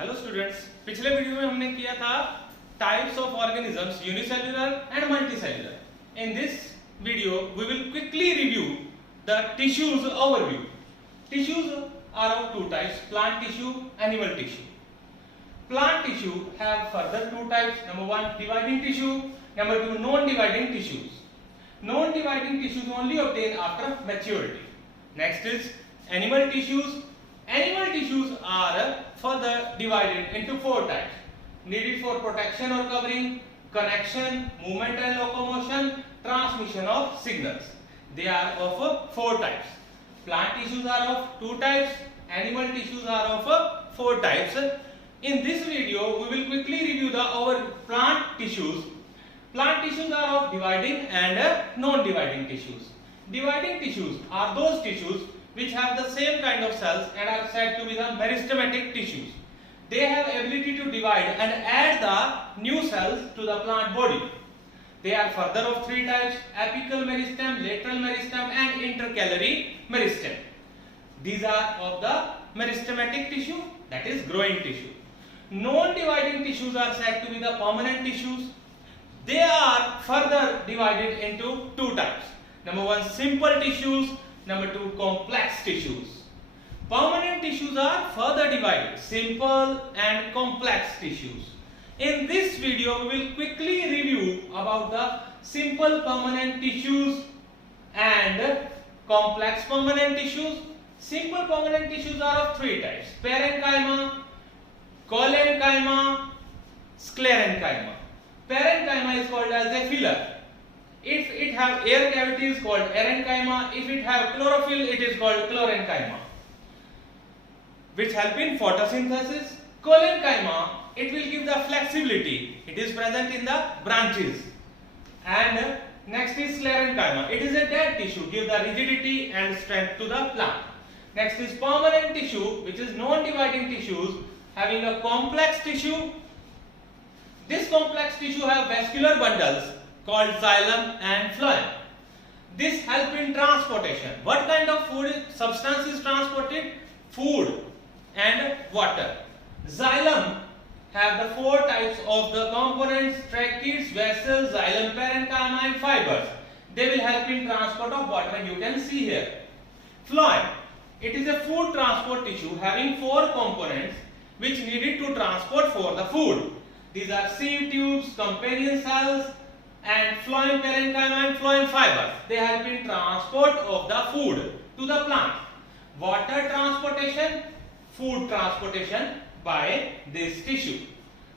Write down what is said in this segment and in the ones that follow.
Hello students, पिछले video में हमने किया था types of organisms unicellular and multicellular. In this video we will quickly review the tissues overview. Tissues are of two types: plant tissue, animal tissue. Plant tissue have further two types: number one, dividing tissue; number two, non-dividing tissues. Non-dividing tissues only obtained after maturity. Next is animal tissues. Animal tissues are further divided into four types: needed for protection or covering, connection, movement and locomotion, transmission of signals. They are of four types. Plant tissues are of two types, animal tissues are of four types. In this video we will quickly review our plant tissues. Plant tissues are of dividing and non-dividing tissues. Dividing tissues are those tissues which have the same kind of cells and are said to be the meristematic tissues. They have ability to divide and add the new cells to the plant body. They are further of three types: apical meristem, lateral meristem and intercalary meristem. These are of the meristematic tissue, that is growing tissue. Non-dividing tissues are said to be the permanent tissues. They are further divided into two types: number one, simple tissues; number two, complex tissues. Permanent tissues are further divided: simple and complex tissues. In this video we will quickly review about the simple permanent tissues and complex permanent tissues. Simple permanent tissues are of three types: parenchyma, collenchyma, sclerenchyma. Parenchyma is called as a filler. If it have air cavity, is called aerenchyma. If it have chlorophyll, it is called chlorenchyma, which help in photosynthesis. Collenchyma, it will give the flexibility. It is present in the branches. And next is sclerenchyma. It is a dead tissue, give the rigidity and strength to the plant. Next is permanent tissue, which is non-dividing tissues having a complex tissue. This complex tissue have vascular bundles called xylem and phloem. This help in transportation. What kind of food substance is transported? Food and water. Xylem have the four types of the components: tracheids, vessels, xylem, parenchyma and fibers. They will help in transport of water, and you can see here. Phloem, it is a food transport tissue having four components which needed to transport for the food. These are sieve tubes, companion cells and phloem parenchyma and phloem fibers. They help in transport of the food to the plant. Water transportation, food transportation by this tissue.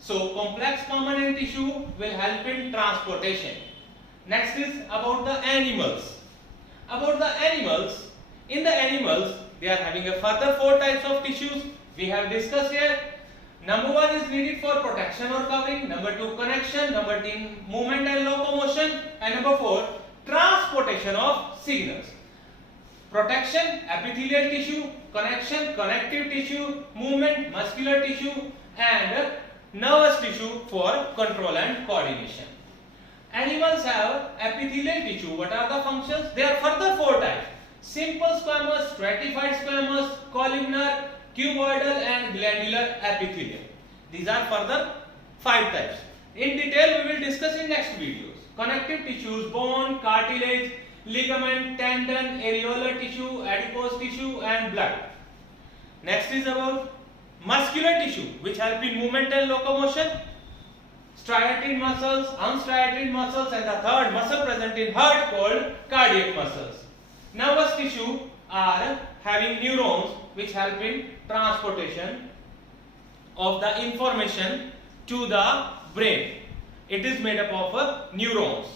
So complex permanent tissue will help in transportation. Next is about the animals. About the animals, in the animals they are having a further four types of tissues we have discussed here. Number one is needed for protection or covering, number two, connection, number three, movement and locomotion, and number four, transportation of signals. Protection, epithelial tissue; connection, connective tissue; movement, muscular tissue; and nervous tissue for control and coordination. Animals have epithelial tissue. What are the functions? There are further four types: simple squamous, stratified squamous, columnar, cuboidal and glandular epithelium. These are further five types. In detail we will discuss in next videos. Connective tissues: bone, cartilage, ligament, tendon, areolar tissue, adipose tissue and blood. Next is about muscular tissue, which help in movement and locomotion: striated muscles, unstriated muscles, and the third muscle present in heart called cardiac muscles. Nervous tissue are having neurons which help in transportation of the information to the brain. It is made up of neurons.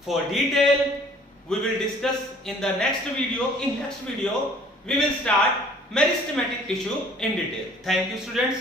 For detail we will discuss in the next video. In next video we will start meristematic tissue in detail. Thank you, students.